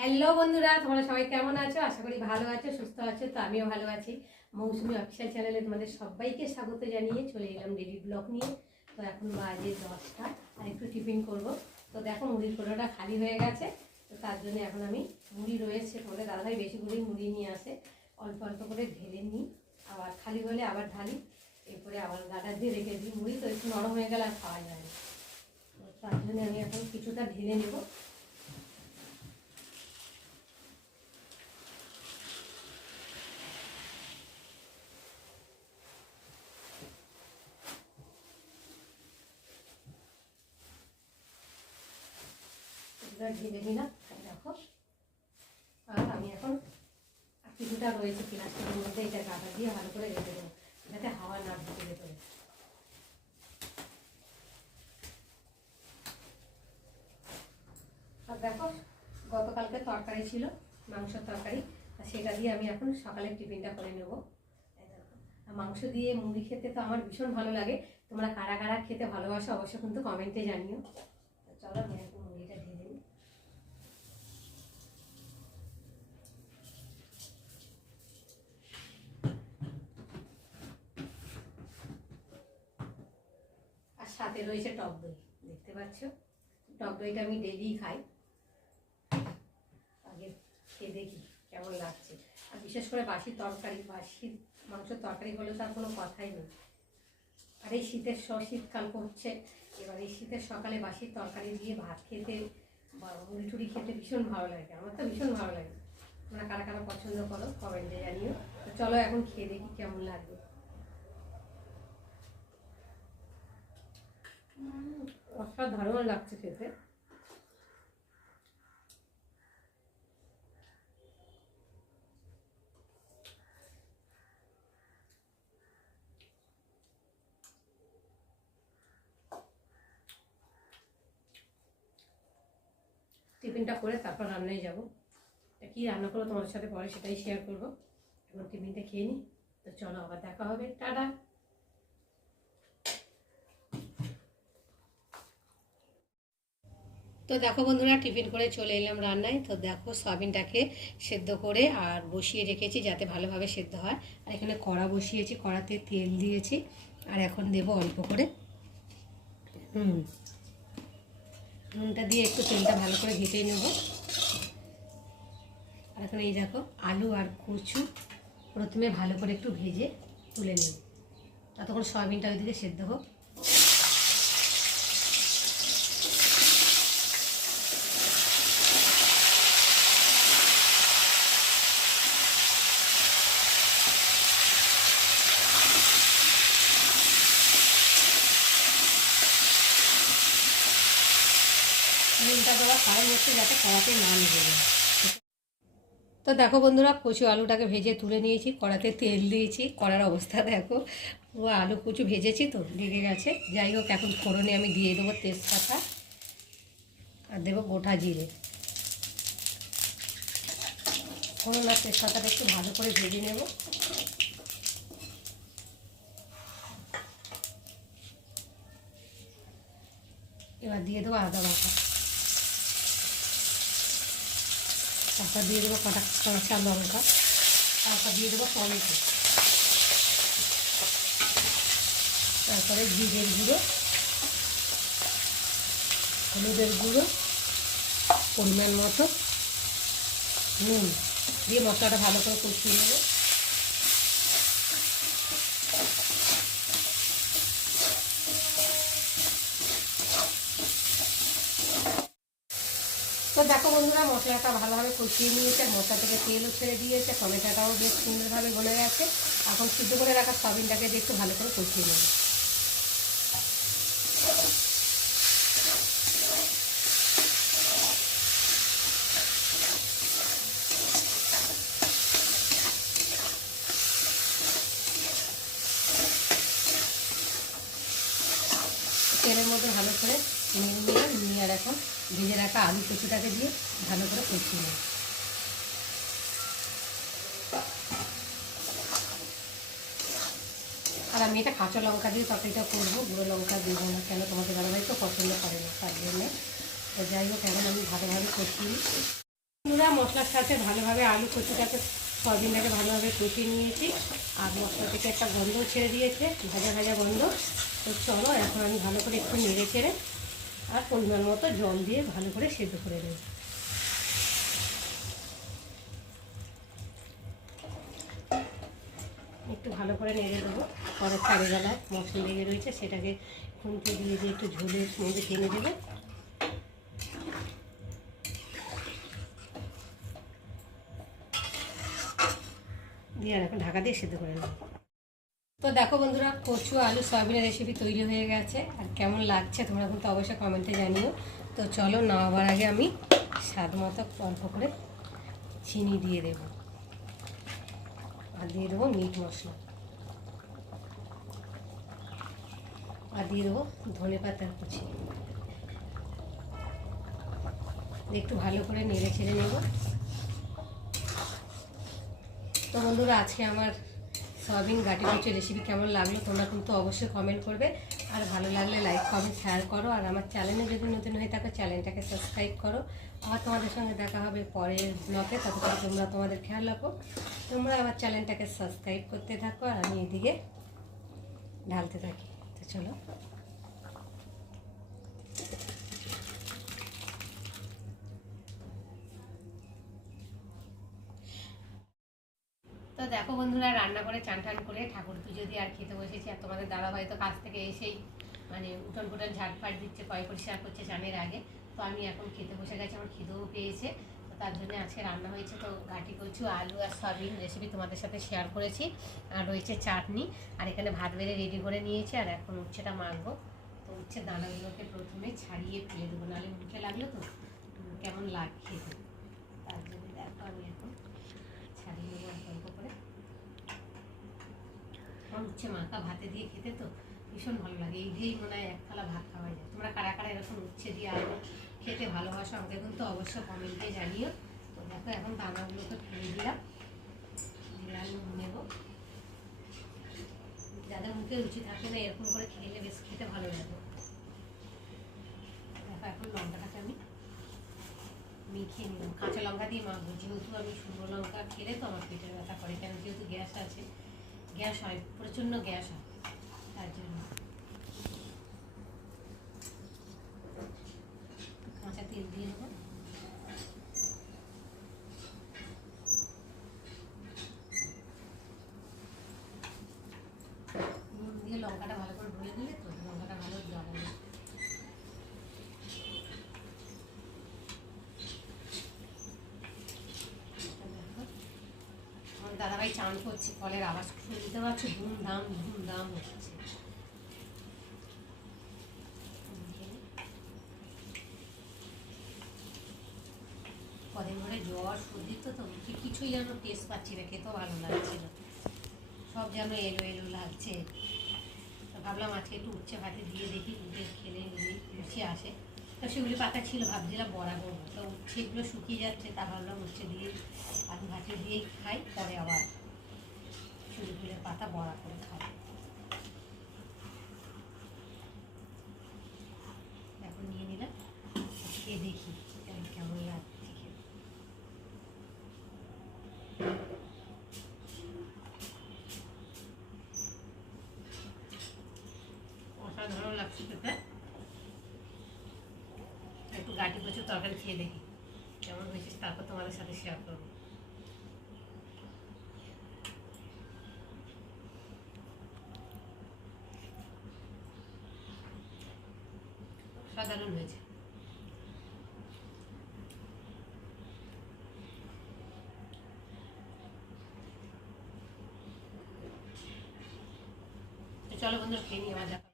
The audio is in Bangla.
হ্যালো বন্ধুরা, তোমরা সবাই কেমন আছো? আশা করি ভালো আছো, সুস্থ আছো। তো আমিও ভালো আছি। মৌসুমি অফিসিয়াল চ্যানেলে তোমাদের সবাইকে স্বাগত জানিয়ে চলে এলাম ডেলি ব্লগ নিয়ে। তো এখন বাজে 10টা, আর একটু টিফিন করব। তো দেখো মুড়ির কোটোটা খালি হয়ে গেছে। তো তার জন্য এখন আমি মুড়ি রয়েছে, তোমাদের দাদাভাই বেশি করেই মুড়ি নিয়ে আসে, অল্প অল্প করে ঢেলে নিই, আবার খালি হলে আবার ঢালি, এরপরে আবার গাডার দিয়ে রেখে দিই। মুড়ি তো একটু নরম হয়ে গেলে আর খাওয়া যায় না। তো তার জন্য আমি এখন কিছুটা ঢেলে নেবো। ঢেলে নিলাম, দেখো। আর আমি এখন কিছুটা রয়েছে প্লাস্টিকের মধ্যে, এটা কাটা দিয়ে ভালো করে রেখে দেবো, যাতে হাওয়া না ঢুকে ভেতরে। আর দেখো, গতকালকে তরকারি ছিল, মাংসের তরকারি, আর সেটা দিয়ে আমি এখন সকালে টিফিনটা করে নেবো। আর মাংস দিয়ে মুড়ি খেতে তো আমার ভীষণ ভালো লাগে। তোমরা কারা কারা খেতে ভালোবাসো অবশ্যই কিন্তু কমেন্টে জানিও। চলো আমি এখন মুড়িটা ঢেলে নিই। আর সাথে রয়েছে টক দই, দেখতে পাচ্ছ। টক দইটা আমি ডেলি খাই। আগে খেয়ে দেখি কেমন লাগছে। আর বিশেষ করে বাসি তরকারি, বাসি মাংসের তরকারি হলে তার কোনো কথাই নেই। আর এই শীতকাল পড়ছে, এবার এই শীতের সকালে বাসি তরকারি দিয়ে ভাত খেতে বা মুড়ি টুড়ি খেতে ভীষণ ভালো লাগে। আমার তো ভীষণ ভালো লাগে। তোমরা কারা কারা পছন্দ করো কমেন্টে জানিও। তো চলো এখন খেয়ে দেখি কেমন লাগবে। অসাধারণ লাগছে খেতে। টিফিনটা করে তারপর রান্নায় যাব। কি রান্না করবো তোমাদের সাথে পরে সেটাই শেয়ার করবো। এখন টিফিনটা খেয়ে নিই। তো চলো আবার দেখা হবে, টাটা। তো দেখো বন্ধুরা, টিফিন করে চলে এলাম রান্নায়। তো দেখো সয়াবিনটাকে সেদ্ধ করে আর বসিয়ে রেখেছি যাতে ভালোভাবে সেদ্ধ হয়। আর এখানে কড়া বসিয়েছি, কড়াতে তেল দিয়েছি, আর এখন দেবো অল্প করে নুনটা দিয়ে একটু তেলটা ভালো করে ঘেটে নেব। আর এখন এই দেখো আলু আর কচু প্রথমে ভালো করে একটু ভেজে তুলে নেব, ততক্ষণ সয়াবিনটা ওইদিকে সেদ্ধ হোক। নুনটা দেওয়ার কারণ হচ্ছে যাতে কড়াতে না লেগে যায়। তো দেখো বন্ধুরা, কচু আলুটাকে ভেজে তুলে নিয়েছি, কড়াতে তেল দিয়েছি, কড়ার অবস্থা দেখো, পুরো আলু কচু ভেজেছি তো লেগে গেছে। যাই হোক, এখন ফোড়নে আমি দিয়ে দেবো তেজপাতা আর দেবো গোটা জিরে। ফোড়ন আর তেজপাতাটা একটু ভালো করে ভেজে নেব। এবার দিয়ে দেবো আদা বাটা, তারপর দিয়ে দেবো কাঁচা লঙ্কা, তারপর দিয়ে দেবো টমেটো, তারপরে জিরের গুঁড়ো, হলুদের গুঁড়ো, পরিমাণ মতো নুন দিয়ে মশলাটা ভালো করে কষিয়ে নেব। তো দেখো বন্ধুরা, মশলাটা ভালোভাবে কষিয়ে নিয়েছে, মশলা থেকে তেলও ছেড়ে দিয়েছে, টমেটোটাও বেশ সুন্দরভাবে গলে গেছে। এখন সিদ্ধ করে রাখা সয়াবিনটাকে দিয়ে একটু ভালো করে কষিয়ে নেব। তেলের মধ্যে ভালো করে নিয়ে আর এখন ভেজে রাখা আলু কচুটাকে দিয়ে ভালো করে কষিয়ে নেব। আর আমি এটা কাঁচা লঙ্কা দিয়ে তরকারিটা করবো, গুঁড়ো লঙ্কা দেবো না, কেন তোমাদের দাদাভাই তো পছন্দ করে না, তার জন্যে। তো যাই হোক, এখন আমি ভালোভাবে কষিয়ে বন্ধুরা মশলার সাথে ভালোভাবে আলু কচুটাকে সয়াবিনটাকে ভালোভাবে কষিয়ে নিয়েছি, আর মশলা থেকে একটা গন্ধ ছেড়ে দিয়েছে, ভাজা ভাজা গন্ধ। তো চলো এখন আমি ভালো করে একটু নেড়ে চেড়ে আর পরিমাণ মতো জল দিয়ে ভালো করে সেদ্ধ করে দেবো। একটু ভালো করে নেড়ে দেবো, পরে চারিবেলায় মশলা লেগে রয়েছে সেটাকে খুন্তি দিয়ে দিয়ে একটু ঝোলের মধ্যে টেনে দেবে। দিয়ে আর এখন ঢাকা দিয়ে সেদ্ধ করে নেব। তো দেখো বন্ধুরা, কচু আলু সয়াবিনের রেসিপি তৈরি হয়ে গেছে, আর কেমন লাগছে তোমরা কিন্তু অবশ্যই কমেন্টে জানিও। তো চলো, নামাবার আগে আমি স্বাদ মতো অল্প করে চিনি দিয়ে দেবো, আর দিয়ে দেবো মিট মশলা, আর দিয়ে দেবো ধনে পাতার কুচি। একটু ভালো করে নেড়ে ছেড়ে নেব। তো বন্ধুরা, আজকে আমার সয়াবিন গাটি কচুর রেসিপি কেমন লাগলো তোমরা কিন্তু অবশ্যই কমেন্ট করবে, আর ভালো লাগলে লাইক কমেন্ট শেয়ার করো, আর আমার চ্যানেলে যদি নতুন হয়ে থাকো চ্যানেলটাকে সাবস্ক্রাইব করো। আবার তোমাদের সঙ্গে দেখা হবে পরের ব্লগে, ততক্ষণ তোমরা তোমাদের খেয়াল রাখো। তোমরা আমার চ্যানেলটাকে সাবস্ক্রাইব করতে থাকো, আর আমি এদিকে ঢালতে থাকি। তো চলো, তো দেখো বন্ধুরা, রান্না করে চান টান করে ঠাকুর পুজো দিয়ে আর খেতে বসেছি। আর তোমাদের দাদাভাই তো কাছ থেকে এসেই মানে উঠোন ফুটন ঝাড়ফাট দিচ্ছে, পয় পরিষ্কার করছে চানের আগে। তো আমি এখন খেতে বসে গেছি, আমার খিদেও পেয়েছে। তো তার জন্য আজকে রান্না হয়েছে তো গাটি কচু আলু আর সয়াবিন রেসিপি তোমাদের সাথে শেয়ার করেছি, আর রয়েছে চাটনি, আর এখানে ভাত বেড়ে রেডি করে নিয়েছি, আর এখন উচ্ছেটা মাখবো। তো উচ্ছে দানাগুলোকে প্রথমে ছাড়িয়ে ফেলে দেবো, নাহলে মুখে লাগলো তো কেমন লাগ খেতে। তার জন্য দেখো আমি এখন ছাড়িয়ে নেবো অল্প করে। আমার উচ্ছে মাখা ভাতে দিয়ে খেতে তো ভীষণ ভালো লাগে, এই দিয়েই মনে হয় এক থালা ভাত খাওয়া যায়। তোমরা কারা কারা এরকম উচ্ছে দিয়ে আলু খেতে ভালোবাসো আমাকে কিন্তু অবশ্যই কমেন্টে জানিও। তো দেখো এখন দানাগুলোকে ফেলে দিলাম, দিয়ে আলু নেব। যাদের মুখে রুচি থাকে না এরকম করে খেলে বেশ খেতে ভালো লাগে। দেখো এখন লঙ্কাটাকে আমি মেখে নিলাম, কাঁচা লঙ্কা দিয়ে মাখবো, যেহেতু আমি শুকনো লঙ্কা খেলে তো আমার পেটের ব্যথা করে, কেন যেহেতু গ্যাস আছে, গ্যাস হয়, প্রচণ্ড গ্যাস হয়, তার জন্য কাঁচা তেল দিয়ে দেবো। নুন দিয়ে লঙ্কাটা ভালো করে ধুয়ে দিলে তো লঙ্কাটা ভালো জ্বলে। আমার দাদাভাই চান করছে, কলের আওয়াজ শুনতে পাচ্ছি, ধুমধাম ধুমধাম হচ্ছে। কদিন ধরে জ্বর সর্দি তো কিছুই যেন টেস্ট পাচ্ছি না, খেতেও ভালো লাগছে না, সব যেন এলো এলো লাগছে। তো ভাবলাম আজকে একটু উচ্ছে ভাতে দিয়ে দেখি, উঠে খেলে যদি রুচি আসে। তো সেগুলি পাতা ছিল, ভাবছিলাম বড়া করবো, তো উচ্ছেগুলো শুকিয়ে যাচ্ছে, তা ভাবলাম উচ্ছে দিয়ে আলু ভাতে দিয়েই খাই, পরে আবার চুলি ফুলের পাতা বড়া করে খাই। এখন নিয়ে নিলাম, খেয়ে দেখি কেমন লাগছে। অসাধারণ লাগছে খেতে। একটু গাটি কচুর তরকারি খেয়ে দেখি কেমন হয়েছে, তারপর তোমাদের সাথে শেয়ার করবো। অসাধারণ হয়েছে। চলো বন্ধুরা, খেয়ে নিই, আমার